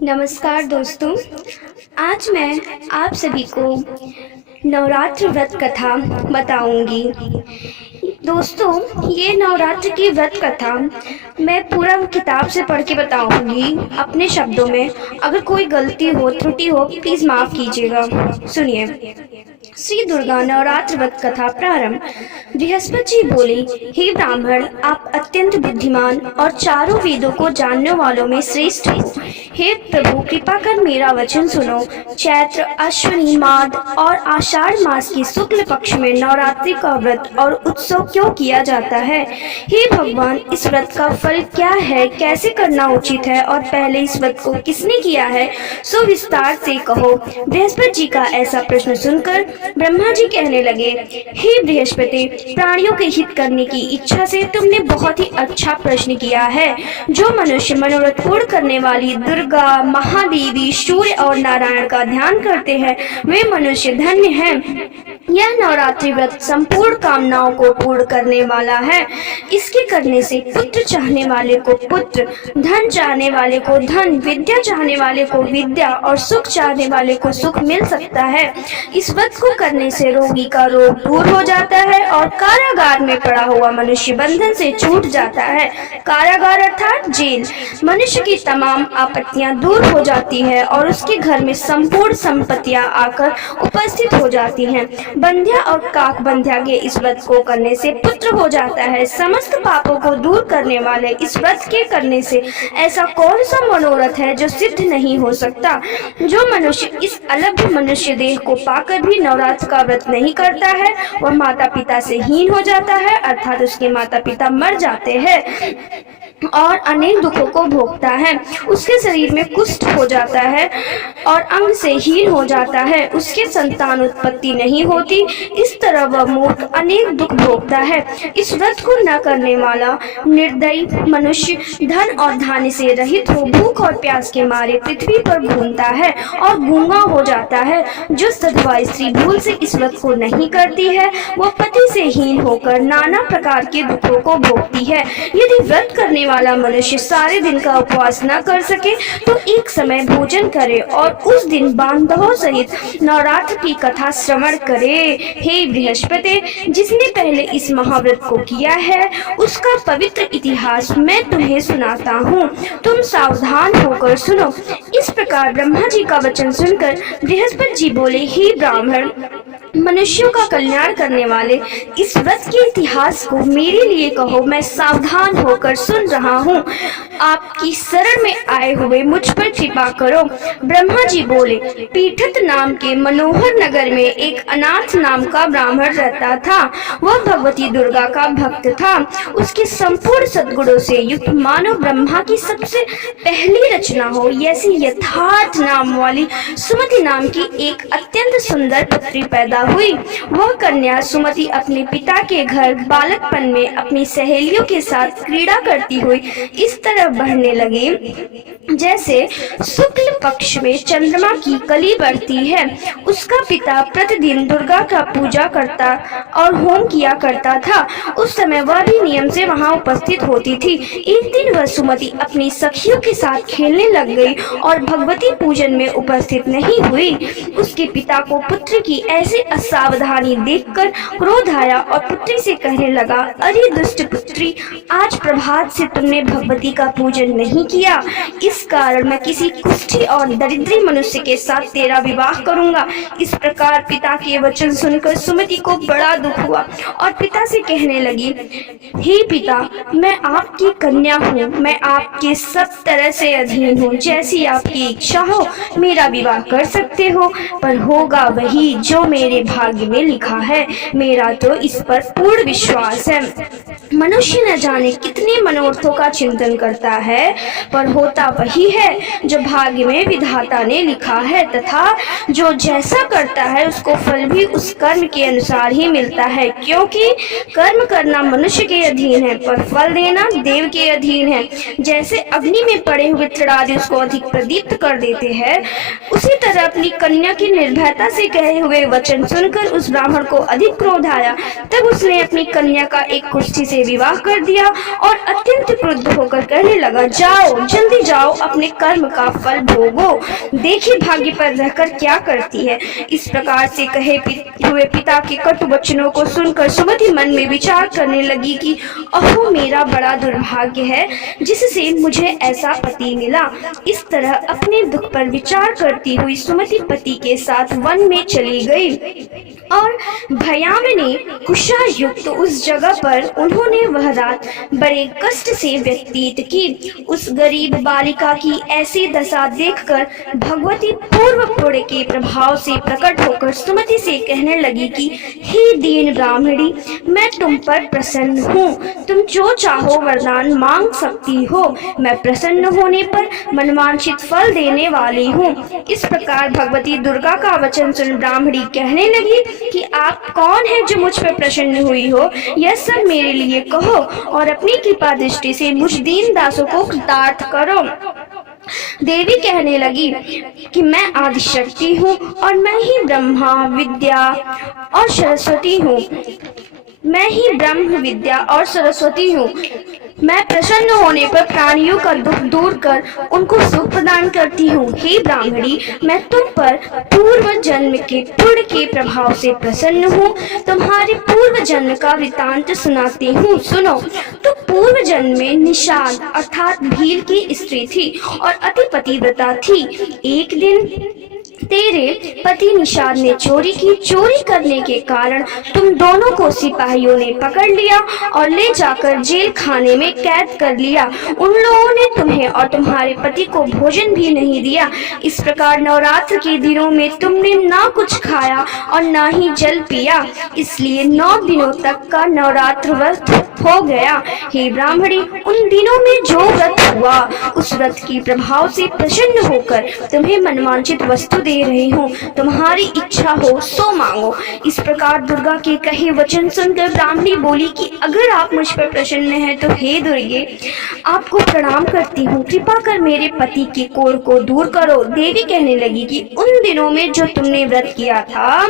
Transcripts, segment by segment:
नमस्कार दोस्तों। आज मैं आप सभी को नवरात्र व्रत कथा बताऊंगी। दोस्तों, ये नवरात्र की व्रत कथा मैं पूरा किताब से पढ़ के बताऊंगी अपने शब्दों में। अगर कोई गलती हो, त्रुटि हो, प्लीज माफ कीजिएगा। सुनिए। श्री दुर्गा नवरात्र व्रत कथा प्रारंभ। बृहस्पति जी बोले, हे ब्राह्मण, आप अत्यंत बुद्धिमान और चारों वेदों को जानने वालों में श्रेष्ठ हो। हे प्रभु, कृपा कर मेरा वचन सुनो। चैत्र, अश्विनी, माघ और आषाढ़ मास की शुक्ल पक्ष में नवरात्रि का व्रत और उत्सव क्यों किया जाता है? हे भगवान, इस व्रत का फल क्या है, कैसे करना उचित है और पहले इस व्रत को किसने किया है, सो विस्तार से कहो। बृहस्पति जी का ऐसा प्रश्न सुनकर ब्रह्मा जी कहने लगे, हे बृहस्पति, प्राणियों के हित करने की इच्छा से तुमने बहुत ही अच्छा प्रश्न किया है। जो मनुष्य मनोरथ पूर्ण करने वाली दुर्गा, महादेवी, सूर्य और नारायण का ध्यान करते हैं, वे मनुष्य धन्य हैं। यह नवरात्रि व्रत संपूर्ण कामनाओं को पूर्ण करने वाला है। इसके करने से पुत्र चाहने वाले को पुत्र, धन चाहने वाले को धन, विद्या चाहने वाले को विद्या और सुख चाहने वाले को सुख मिल सकता है। इस व्रत को करने से रोगी का रोग दूर हो जाता है और कारागार में पड़ा हुआ मनुष्य बंधन से छूट जाता है। कारागार अर्थात जेल। मनुष्य की तमाम आपत्तियां दूर हो जाती है और उसके घर में संपूर्ण संपत्तियां आकर उपस्थित हो जाती हैं। बंध्या और काक बंध्या के इस व्रत को करने से पुत्र हो जाता है। समस्त पापों को दूर करने वाले इस व्रत के करने से ऐसा कौन सा मनोरथ है जो सिद्ध नहीं हो सकता? जो मनुष्य इस अलभ्य मनुष्य देह को पाकर भी नवरात्र का व्रत नहीं करता है, वह माता पिता से हीन हो जाता है, अर्थात उसके माता पिता मर जाते हैं और अनेक दुखों को भोगता है। उसके शरीर में कुष्ठ हो जाता है और अंग से हीन हो जाता है। उसके संतान उत्पत्ति नहीं होती। इस तरह वह मूर्ख अनेक दुख भोगता है। इस व्रत को न करने वाला निर्दयी मनुष्य धन और धान्य से रहित हो भूख और प्यास के मारे पृथ्वी पर घूमता है और गूंगा हो जाता है। जो सधवा स्त्री भूल से इस व्रत को नहीं करती है, वह पति से हीन होकर नाना प्रकार के दुखों को भोगती है। यदि व्रत करने वाला मनुष्य सारे दिन का उपवास न कर सके तो एक समय भोजन करे और उस दिन बांधवों सहित नवरात्र की कथा श्रवण करे। हे बृहस्पति, जिसने पहले इस महाव्रत को किया है उसका पवित्र इतिहास मैं तुम्हें सुनाता हूँ। तुम सावधान होकर सुनो। इस प्रकार ब्रह्मा जी का वचन सुनकर बृहस्पति जी बोले, हे ब्राह्मण, मनुष्यों का कल्याण करने वाले इस व्रत के इतिहास को मेरे लिए कहो। मैं सावधान होकर सुन रहा हूँ। आपकी शरण में आए हुए मुझ पर कृपा करो। ब्रह्मा जी बोले, पीठत नाम के मनोहर नगर में एक अनाथ नाम का ब्राह्मण रहता था। वह भगवती दुर्गा का भक्त था। उसके संपूर्ण सद्गुणों से युक्त मानो ब्रह्मा की सबसे पहली रचना हो ऐसी यथार्थ नाम वाली सुमति नाम की एक अत्यंत सुंदर पुत्री पैदा हुई। वह कन्या सुमति अपने पिता के घर बालकपन में अपनी सहेलियों के साथ क्रीड़ा करती हुई इस तरह बढ़ने लगी जैसे शुक्ल पक्ष में चंद्रमा की कली बढ़ती है। उसका पिता प्रतिदिन दुर्गा का पूजा करता और होम किया करता था। उस समय वह भी नियम से वहां उपस्थित होती थी। एक दिन वह सुमति अपनी सखियों के साथ खेलने लग गई और भगवती पूजन में उपस्थित नहीं हुई। उसके पिता को पुत्र की ऐसे असावधानी देखकर क्रोध आया और पुत्री से कहने लगा, अरे दुष्ट पुत्री, आज प्रभात से तुमने भगवती का पूजन नहीं किया। इस कारण मैं किसी कुष्ठी और दरिद्री मनुष्य के साथ तेरा विवाह करूंगा। इस प्रकार पिता के वचन सुनकर सुमति को बड़ा दुख हुआ और पिता से कहने लगी, हे पिता, मैं आपकी कन्या हूँ। मैं आपके सब तरह से अधीन हूँ। जैसी आपकी इच्छा हो मेरा विवाह कर सकते हो, पर होगा वही जो मेरे भाग्य में लिखा है। मेरा तो इस पर पूर्ण विश्वास है। मनुष्य न जाने कितने मनोरथों का चिंतन करता है, पर होता वही है जो भाग्य में विधाता ने लिखा है, तथा जो जैसा करता है उसको फल भी उस कर्म के अनुसार ही मिलता है। क्योंकि कर्म करना मनुष्य के अधीन है, पर फल देना देव के अधीन है। जैसे अग्नि में पड़े हुए तड़ादे उसको अधिक प्रदीप्त कर देते हैं, उसी तरह अपनी कन्या की निर्भयता से कहे हुए वचन सुनकर उस ब्राह्मण को अधिक क्रोध आया। तब उसने अपनी कन्या का एक कुष्ठी से विवाह कर दिया और अत्यंत क्रुद्ध होकर कहने लगा, जाओ, जल्दी जाओ अपने कर्म का फल भोगो, देखिए भाग्य पर रहकर क्या करती है। इस प्रकार से कहे हुए पिता के कटु वचनों को सुनकर सुमति मन में विचार करने लगी कि अहो मेरा बड़ा दुर्भाग्य है जिससे मुझे ऐसा पति मिला। इस तरह अपने दुख पर विचार करती हुई सुमति पति के साथ वन में चली गई और भयावनी कुशा युक्त उस जगह पर उन्होंने वह रात बड़े कष्ट से व्यतीत की। उस गरीब बालिका की ऐसी दशा देखकर भगवती पूर्व पुण्य के प्रभाव से प्रकट होकर सुमति से कहने लगी कि हे दीन ब्राह्मणी, मैं तुम पर प्रसन्न हूँ, तुम जो चाहो वरदान मांग सकती हो, मैं प्रसन्न होने पर मनवांछित फल देने वाली हूँ। इस प्रकार भगवती दुर्गा का वचन सुन ब्राह्मणी कहने लगी कि आप कौन है जो मुझ पर प्रसन्न हुई हो, यह सब मेरे लिए कहो और अपनी कृपा दृष्टि से मुझ दीन दासों को कृतार्थ करो। देवी कहने लगी कि मैं आदिशक्ति हूँ और मैं ही ब्रह्मा विद्या और सरस्वती हूँ, मैं ही ब्रह्म विद्या और सरस्वती हूँ। मैं प्रसन्न होने पर प्राणियों का दुख दूर कर उनको सुख प्रदान करती हूँ। हे ब्राह्मणी, मैं तुम पर पूर्व जन्म के पुण्य के प्रभाव से प्रसन्न हूँ। तुम्हारे पूर्व जन्म का वृतांत सुनाती हूँ, सुनो। तो पूर्व जन्म में निषाद अर्थात भील की स्त्री थी और अति पतिव्रता थी। एक दिन तेरे पति निषाद ने चोरी की। चोरी करने के कारण तुम दोनों को सिपाहियों ने पकड़ लिया और ले जाकर जेल खाने में कैद कर लिया। उन लोगों ने तुम्हें और तुम्हारे पति को भोजन भी नहीं दिया। इस प्रकार नवरात्र के दिनों में तुमने ना कुछ खाया और ना ही जल पिया, इसलिए 9 दिनों तक का नवरात्र व्रत हो गया। हे ब्राह्मणी, उन दिनों में जो व्रत हुआ उस व्रत के प्रभाव से प्रसन्न होकर तुम्हें मनवांछित वस्तु दे रही हूँ, तुम्हारी इच्छा हो सो मांगो। इस प्रकार दुर्गा के कहे वचन सुनकर ब्राह्मणी बोली कि अगर आप मुझ पर प्रसन्न हैं तो हे दुर्गे, आपको प्रणाम करती हूँ, कृपा कर मेरे पति के कोढ़ को दूर करो। देवी कहने लगी कि उन दिनों में जो तुमने व्रत किया था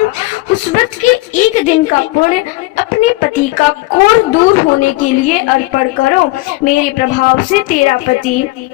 उस व्रत के एक दिन का पुण्य अपने पति का कोढ़ दूर होने के लिए अर्पण करो। मेरे प्रभाव से तेरा पति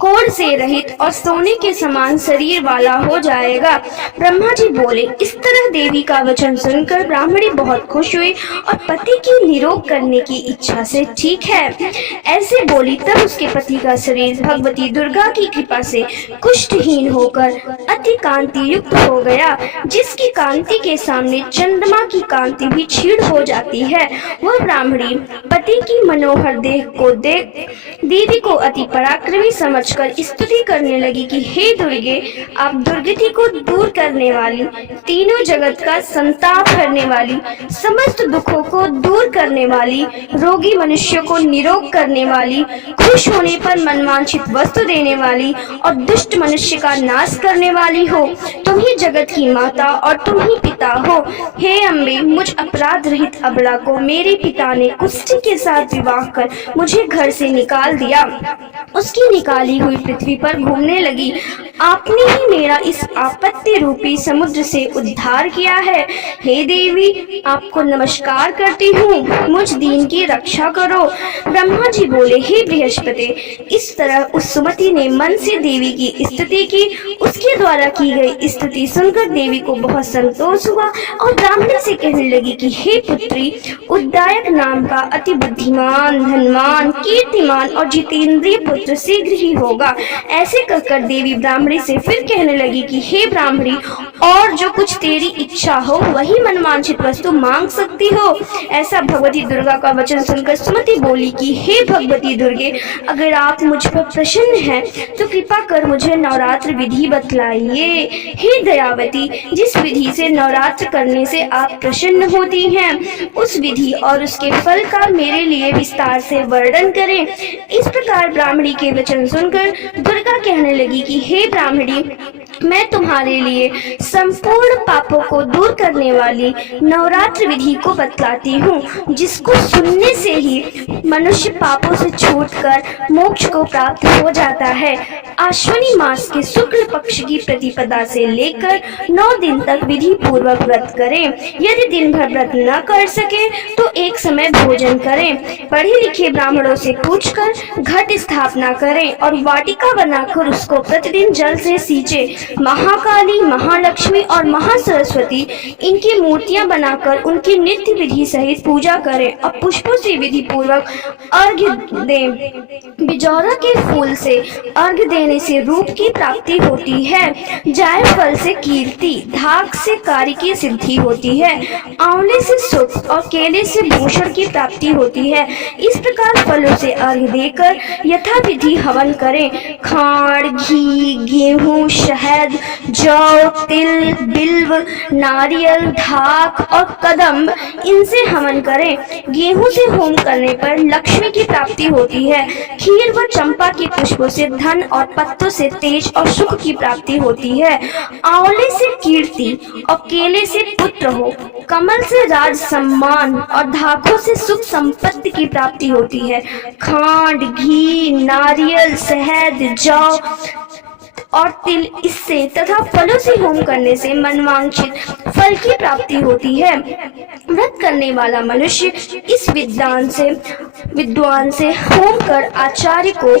कोढ़ से रहित और सोने के समान शरीर वाला हो जाएगा। ब्रह्मा जी बोले। इस तरह देवी का वचन सुनकर ब्राह्मणी बहुत खुश हुई और पति की निरोग करने की इच्छा से ठीक है ऐसे बोली। तब उसके पति का शरीर भगवती दुर्गा की कृपा से कुष्ठहीन होकर अति कांति युक्त हो गया, जिसकी कांति के सामने चंद्रमा की कांति भी क्षीण हो जाती है। वह ब्राह्मणी पति की मनोहर देह को देख देवी को अति पराक्रमी समझकर स्तुति करने लगी कि हे दुर्गे, आप दुर्गति को दूर करने वाली, तीनों जगत का संताप करने वाली, समस्त दुखों को दूर करने वाली, रोगी मनुष्य को निरोग करने वाली, खुश होने पर मनवांछित वस्तु देने वाली और दुष्ट मनुष्य का नाश करने वाली हो। तुम ही जगत की माता और तुम ही पिता हो। हे अम्बे, मुझ अपराध रहित अबला को मेरे पिता ने कुष्ठी के साथ विवाह कर मुझे घर से निकाल दिया। उसकी निकाली हुई पृथ्वी पर घूमने लगी। आपने ही मेरा इस आपत्ति रूपी समुद्र से उद्धार किया है। हे देवी, आपको नमस्कार करती हूँ, मुझ दीन की रक्षा करो। ब्रह्मा जी बोले, हे बृहस्पति, इस तरह उस सुमति ने मन से देवी की स्तुति की। उसके द्वारा की गई स्तुति सुनकर देवी को बहुत संतोष हुआ और ब्राह्मणी से कहने लगी कि हे पुत्री, उद्दायक नाम का अति बुद्धिमान, धनवान, कीर्तिमान और जितेंद्रिय पुत्र शीघ्र ही होगा। ऐसे कहकर देवी ब्राह्मणी से फिर कहने लगी कि हे ब्राह्मणी, और जो कुछ तेरी इच्छा हो वही मनवांछित वस्तु मांग सकती हो। ऐसा भगवती दुर्गा का वचन सुनकर सुमति बोली कि हे भगवती दुर्गे, अगर आप मुझ पर प्रसन्न हैं तो कृपा कर मुझे नवरात्र विधि बतलाइए। हे दयावती, जिस विधि से नवरात्र करने से आप प्रसन्न होती हैं उस विधि और उसके फल का मेरे लिए विस्तार से वर्णन करें। इस प्रकार ब्राह्मणी के वचन सुनकर दुर्गा कहने लगी कि हे ब्राह्मणी, मैं तुम्हारे लिए संपूर्ण पापों को दूर करने वाली नवरात्र विधि को बतलाती हूँ, जिसको सुनने से ही मनुष्य पापों से छूटकर मोक्ष को प्राप्त हो जाता है। आश्विनी मास के शुक्ल पक्ष की प्रतिपदा से लेकर 9 दिन तक विधि पूर्वक व्रत करें। यदि दिन भर व्रत न कर सके तो एक समय भोजन करें। पढ़े लिखे ब्राह्मणों से पूछकर घट स्थापना करें और वाटिका बनाकर उसको प्रतिदिन जल से सींचे। महाकाली, महालक्ष्मी और महासरस्वती इनकी मूर्तियां बनाकर उनकी नित्य विधि सहित पूजा करें और पुष्पों से विधि पूर्वक अर्घ्य दें। बिजौरा के फूल से अर्घ्य देने से रूप की प्राप्ति होती है। जायफल से कीर्ति, धाक से कार्य की सिद्धि होती है। आंवले से सुख और केले से भूषण की प्राप्ति होती है। इस प्रकार फलों से अर्घ्य देकर यथाविधि हवन करें। खांड, घी, गेहूं, शहद, जौ, तिल, बिल्व, नारियल, धाक और कदम्ब इनसे हवन करें। गेहूं से होम करने पर लक्ष्मी की प्राप्ति होती है। खीर व चंपा के पुष्पों से धन और पत्तों से तेज और सुख की प्राप्ति होती है। आंवले से कीर्ति और केले से पुत्र हो, कमल से राज सम्मान और धाकों से सुख संपत्ति की प्राप्ति होती है। खांड, घी, नारियल, शहद, जौ और तिल इससे तथा फलों से होम करने से मनवांछित फल की प्राप्ति होती है। व्रत करने वाला मनुष्य इस विद्वान से होम कर आचार्य को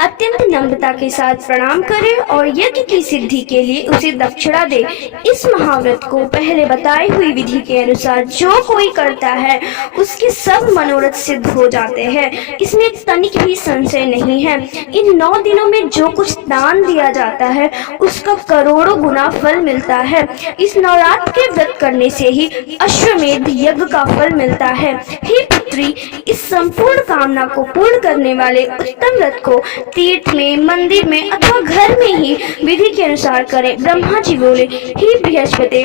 अत्यंत नम्रता के साथ प्रणाम करे और यज्ञ की सिद्धि के लिए उसे दक्षिणा दे। इस महाव्रत को पहले बताई हुई विधि के अनुसार जो कोई करता है उसके सब मनोरथ सिद्ध हो जाते हैं। इसमें तनिक भी संशय नहीं है। इन 9 दिनों में जो कुछ दान दिया जाता है उसका करोड़ों गुना फल मिलता है। इस नवरात्र के व्रत करने से ही अश्वमेध यज्ञ का फल मिलता है। हे पुत्री, इस संपूर्ण कामना को पूर्ण करने वाले उत्तम व्रत को तीर्थ में, मंदिर में अथवा घर में ही विधि के अनुसार करें। ब्रह्मा जी बोले, हे बृहस्पति,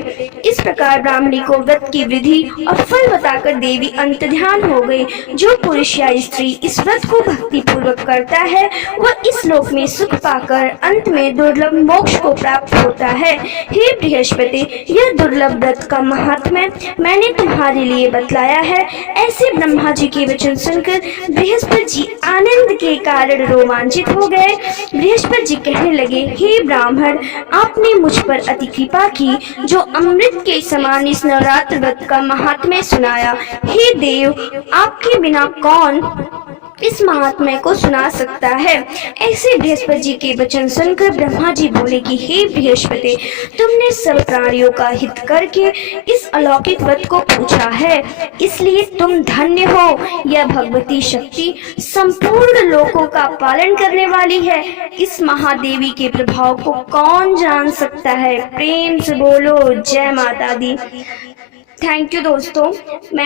इस प्रकार ब्राह्मणी को व्रत की विधि और फल बताकर देवी अंतर्ध्यान हो गई। जो पुरुष या स्त्री इस व्रत को भक्ति पूर्वक करता है वह इस लोक में सुख पाकर अंत में दुर्लभ मोक्ष को प्राप्त होता है। हे बृहस्पति, यह दुर्लभ व्रत का महात्म्य मैंने तुम्हारे लिए बतलाया है। ऐसे ब्रह्मा जी के वचन सुनकर बृहस्पति जी आनंद के कारण रोमांचित हो गए। बृहस्पति जी कहने लगे, हे ब्राह्मण, आपने मुझ पर अति कृपा की जो अमृत के समान इस नवरात्र व्रत का महात्म्य सुनाया। हे देव, आपके बिना कौन इस महात्म्य को सुना सकता है। ऐसे बृहस्पति जी के वचन सुनकर ब्रह्मा जी बोले कि हे बृहस्पति, तुमने सब प्राणियों का हित करके इस अलौकिक व्रत को पूछा है, इसलिए तुम धन्य हो। यह भगवती शक्ति संपूर्ण लोकों का पालन करने वाली है। इस महादेवी के प्रभाव को कौन जान सकता है। प्रेम से बोलो जय माता दी। थैंक यू दोस्तों। मैं